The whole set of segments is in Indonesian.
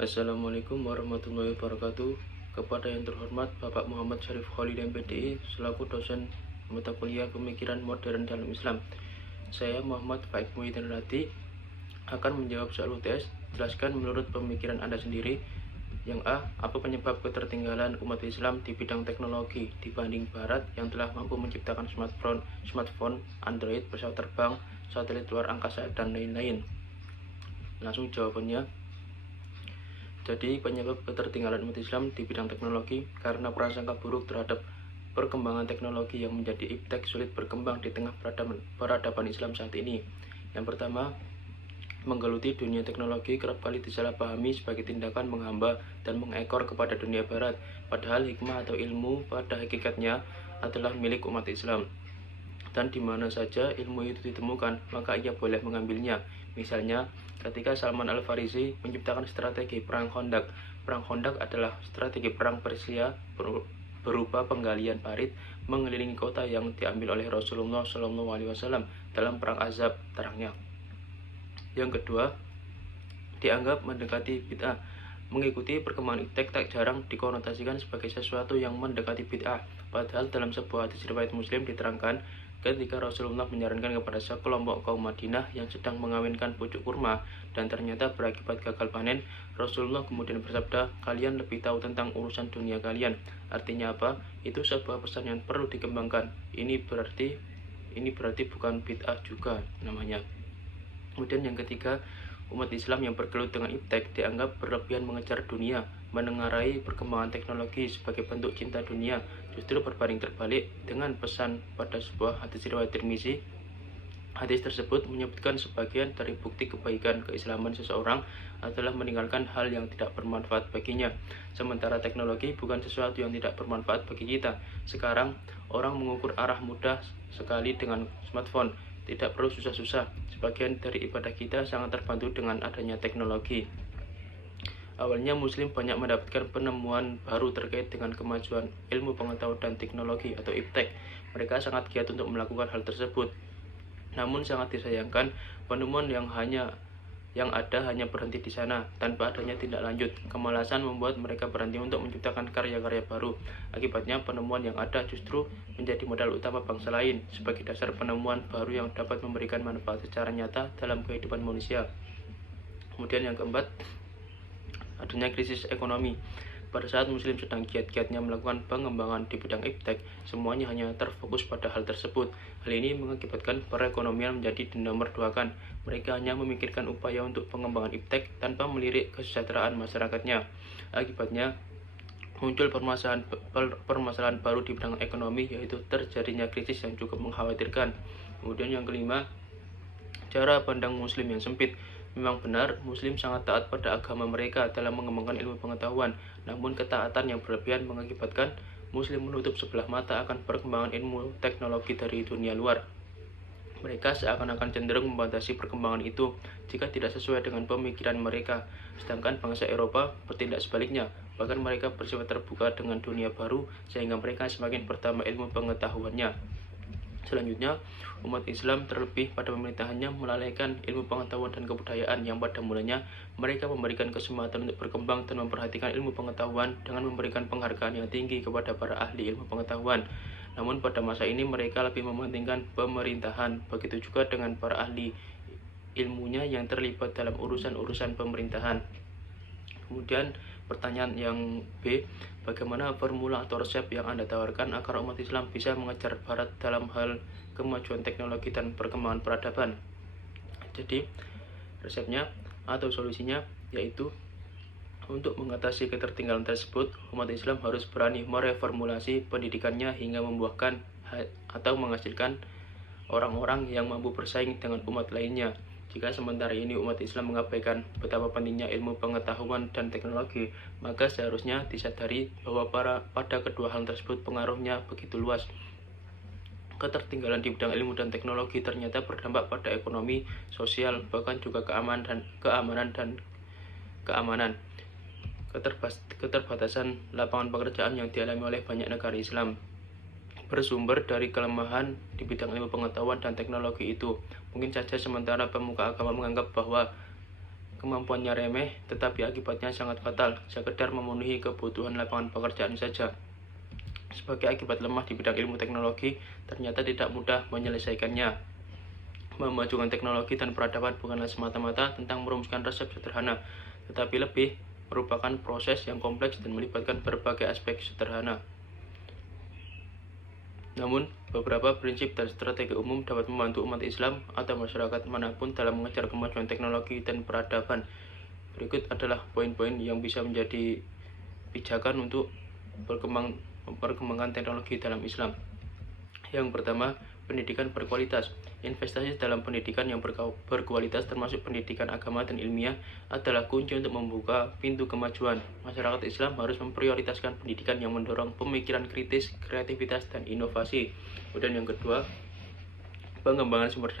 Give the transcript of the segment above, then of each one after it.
Assalamualaikum warahmatullahi wabarakatuh. Kepada yang terhormat Bapak Muhammad Syarif Khalid MPDI selaku dosen mata kuliah Pemikiran Modern dalam Islam. Saya Muhammad Faik Muhyiddin Radi akan menjawab soal UTS. Jelaskan menurut pemikiran Anda sendiri. Yang A, apa penyebab ketertinggalan umat Islam di bidang teknologi dibanding Barat yang telah mampu menciptakan smartphone, Android, pesawat terbang, satelit luar angkasa, dan lain-lain? Langsung jawabannya. Jadi penyebab ketertinggalan umat Islam di bidang teknologi karena prasangka buruk terhadap perkembangan teknologi yang menjadi iptek sulit berkembang di tengah peradaban Islam saat ini. Yang pertama, menggeluti dunia teknologi kerap kali disalahpahami sebagai tindakan menghamba dan mengekor kepada dunia Barat, padahal hikmah atau ilmu pada hakikatnya adalah milik umat Islam. Dan di mana saja ilmu itu ditemukan, maka ia boleh mengambilnya. Misalnya, ketika Salman Al-Farisi menciptakan strategi perang Khandaq. Perang Khandaq adalah strategi perang Persia berupa penggalian parit mengelilingi kota yang diambil oleh Rasulullah SAW dalam perang Azab terangnya. Yang kedua, dianggap mendekati bid'ah. Mengikuti perkembangan iptek tak jarang dikonotasikan sebagai sesuatu yang mendekati bid'ah. Padahal dalam sebuah hadis riwayat Muslim diterangkan, ketika Rasulullah menyarankan kepada sekelompok kaum Madinah yang sedang mengawinkan pucuk kurma dan ternyata berakibat gagal panen, Rasulullah kemudian bersabda, kalian lebih tahu tentang urusan dunia kalian. Artinya apa? Itu sebuah pesan yang perlu dikembangkan. Ini berarti bukan bid'ah juga namanya. Kemudian yang ketiga, umat Islam yang bergelut dengan iptek dianggap berlebihan mengejar dunia, menengarai perkembangan teknologi sebagai bentuk cinta dunia. Justru berbanding terbalik dengan pesan pada sebuah hadis riwayat Tirmizi. Hadis tersebut menyebutkan sebagian dari bukti kebaikan keislaman seseorang adalah meninggalkan hal yang tidak bermanfaat baginya. Sementara teknologi bukan sesuatu yang tidak bermanfaat bagi kita. Sekarang orang mengukur arah mudah sekali dengan smartphone. Tidak perlu susah-susah. Sebagian dari ibadah kita sangat terbantu dengan adanya teknologi. Awalnya Muslim banyak mendapatkan penemuan baru terkait dengan kemajuan ilmu pengetahuan dan teknologi atau iptek. Mereka sangat giat untuk melakukan hal tersebut. Namun sangat disayangkan, penemuan yang ada hanya berhenti di sana tanpa adanya tindak lanjut. Kemalasan membuat mereka berhenti untuk menciptakan karya-karya baru. Akibatnya penemuan yang ada justru menjadi modal utama bangsa lain sebagai dasar penemuan baru yang dapat memberikan manfaat secara nyata dalam kehidupan manusia. Kemudian yang keempat, adanya krisis ekonomi. Pada saat Muslim sedang giat-giatnya melakukan pengembangan di bidang iptek, semuanya hanya terfokus pada hal tersebut. Hal ini mengakibatkan perekonomian menjadi dinomorduakan. Mereka hanya memikirkan upaya untuk pengembangan iptek tanpa melirik kesejahteraan masyarakatnya. Akibatnya, muncul permasalahan baru di bidang ekonomi, yaitu terjadinya krisis yang cukup mengkhawatirkan. Kemudian yang kelima, cara pandang Muslim yang sempit. Memang benar, Muslim sangat taat pada agama mereka dalam mengembangkan ilmu pengetahuan. Namun ketaatan yang berlebihan mengakibatkan Muslim menutup sebelah mata akan perkembangan ilmu teknologi dari dunia luar. Mereka seakan-akan cenderung membatasi perkembangan itu jika tidak sesuai dengan pemikiran mereka. Sedangkan bangsa Eropa bertindak sebaliknya. Bahkan mereka bersifat terbuka dengan dunia baru sehingga mereka semakin bertambah ilmu pengetahuannya. Selanjutnya, umat Islam terlebih pada pemerintahannya melalaikan ilmu pengetahuan dan kebudayaan yang pada mulanya mereka memberikan kesempatan untuk berkembang dan memperhatikan ilmu pengetahuan dengan memberikan penghargaan yang tinggi kepada para ahli ilmu pengetahuan. Namun pada masa ini mereka lebih mementingkan pemerintahan. Begitu juga dengan para ahli ilmunya yang terlibat dalam urusan-urusan pemerintahan. Kemudian pertanyaan yang B, bagaimana formula atau resep yang Anda tawarkan agar umat Islam bisa mengejar Barat dalam hal kemajuan teknologi dan perkembangan peradaban? Jadi, resepnya atau solusinya yaitu untuk mengatasi ketertinggalan tersebut, umat Islam harus berani mereformulasi pendidikannya hingga membuahkan atau menghasilkan orang-orang yang mampu bersaing dengan umat lainnya. Jika sementara ini umat Islam mengabaikan betapa pentingnya ilmu pengetahuan dan teknologi, maka seharusnya disadari bahwa pada kedua hal tersebut pengaruhnya begitu luas. Ketertinggalan di bidang ilmu dan teknologi ternyata berdampak pada ekonomi, sosial, bahkan juga keamanan. Keterbatasan lapangan pekerjaan yang dialami oleh banyak negara Islam bersumber dari kelemahan di bidang ilmu pengetahuan dan teknologi itu. Mungkin saja sementara pemuka agama menganggap bahwa kemampuannya remeh, tetapi akibatnya sangat fatal. Sekedar memenuhi kebutuhan lapangan pekerjaan saja sebagai akibat lemah di bidang ilmu teknologi ternyata tidak mudah menyelesaikannya. Memajukan teknologi dan peradaban bukanlah semata-mata tentang merumuskan resep sederhana, tetapi lebih merupakan proses yang kompleks dan melibatkan berbagai aspek sederhana. Namun, beberapa prinsip dan strategi umum dapat membantu umat Islam atau masyarakat manapun dalam mengejar kemajuan teknologi dan peradaban. Berikut adalah poin-poin yang bisa menjadi pijakan untuk memperkembangkan teknologi dalam Islam. Yang pertama, pendidikan berkualitas. Investasi dalam pendidikan yang berkualitas termasuk pendidikan agama dan ilmiah adalah kunci untuk membuka pintu kemajuan. Masyarakat Islam harus memprioritaskan pendidikan yang mendorong pemikiran kritis, kreativitas, dan inovasi. Kemudian yang kedua, pengembangan sumber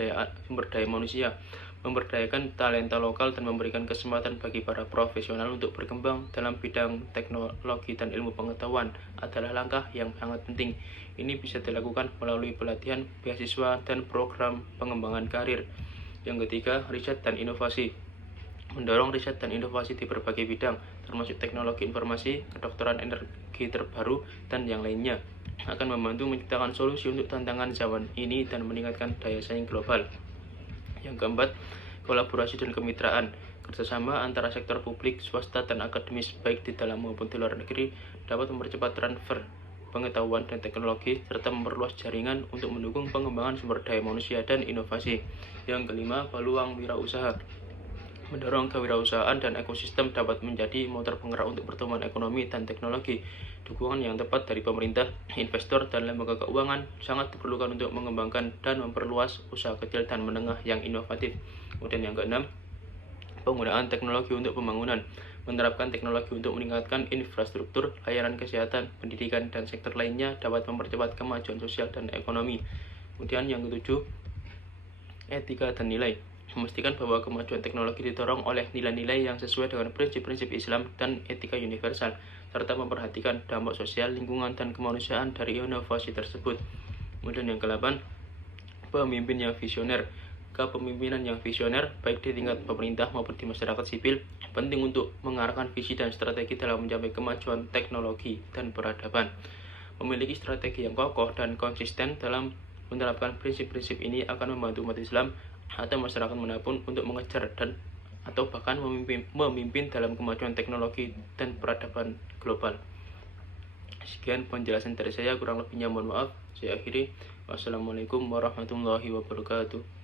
daya manusia. Memberdayakan talenta lokal dan memberikan kesempatan bagi para profesional untuk berkembang dalam bidang teknologi dan ilmu pengetahuan adalah langkah yang sangat penting. Ini bisa dilakukan melalui pelatihan, beasiswa, dan program pengembangan karir. Yang ketiga, riset dan inovasi. Mendorong riset dan inovasi di berbagai bidang, termasuk teknologi informasi, kedokteran energi terbaru, dan yang lainnya, akan membantu menciptakan solusi untuk tantangan zaman ini dan meningkatkan daya saing global. Yang keempat, kolaborasi dan kemitraan. Kerjasama antara sektor publik, swasta, dan akademis baik di dalam maupun di luar negeri dapat mempercepat transfer pengetahuan dan teknologi serta memperluas jaringan untuk mendukung pengembangan sumber daya manusia dan inovasi. Yang kelima, peluang wirausaha. Mendorong kewirausahaan dan ekosistem dapat menjadi motor penggerak untuk pertumbuhan ekonomi dan teknologi. Dukungan yang tepat dari pemerintah, investor, dan lembaga keuangan sangat diperlukan untuk mengembangkan dan memperluas usaha kecil dan menengah yang inovatif. Kemudian yang keenam, penggunaan teknologi untuk pembangunan. Menerapkan teknologi untuk meningkatkan infrastruktur, layanan kesehatan, pendidikan, dan sektor lainnya dapat mempercepat kemajuan sosial dan ekonomi. Kemudian yang ketujuh, etika dan nilai. Memastikan bahwa kemajuan teknologi didorong oleh nilai-nilai yang sesuai dengan prinsip-prinsip Islam dan etika universal, serta memperhatikan dampak sosial, lingkungan, dan kemanusiaan dari inovasi tersebut. Kemudian yang ke-8, pemimpin yang visioner. Kepemimpinan yang visioner, baik di tingkat pemerintah maupun di masyarakat sipil, penting untuk mengarahkan visi dan strategi dalam mencapai kemajuan teknologi dan peradaban. Memiliki strategi yang kokoh dan konsisten dalam menerapkan prinsip-prinsip ini akan membantu umat Islam atau masyarakat manapun untuk mengejar dan atau bahkan memimpin dalam kemajuan teknologi dan peradaban global. Sekian penjelasan dari saya, kurang lebihnya mohon maaf. Saya akhiri. Wassalamualaikum warahmatullahi wabarakatuh.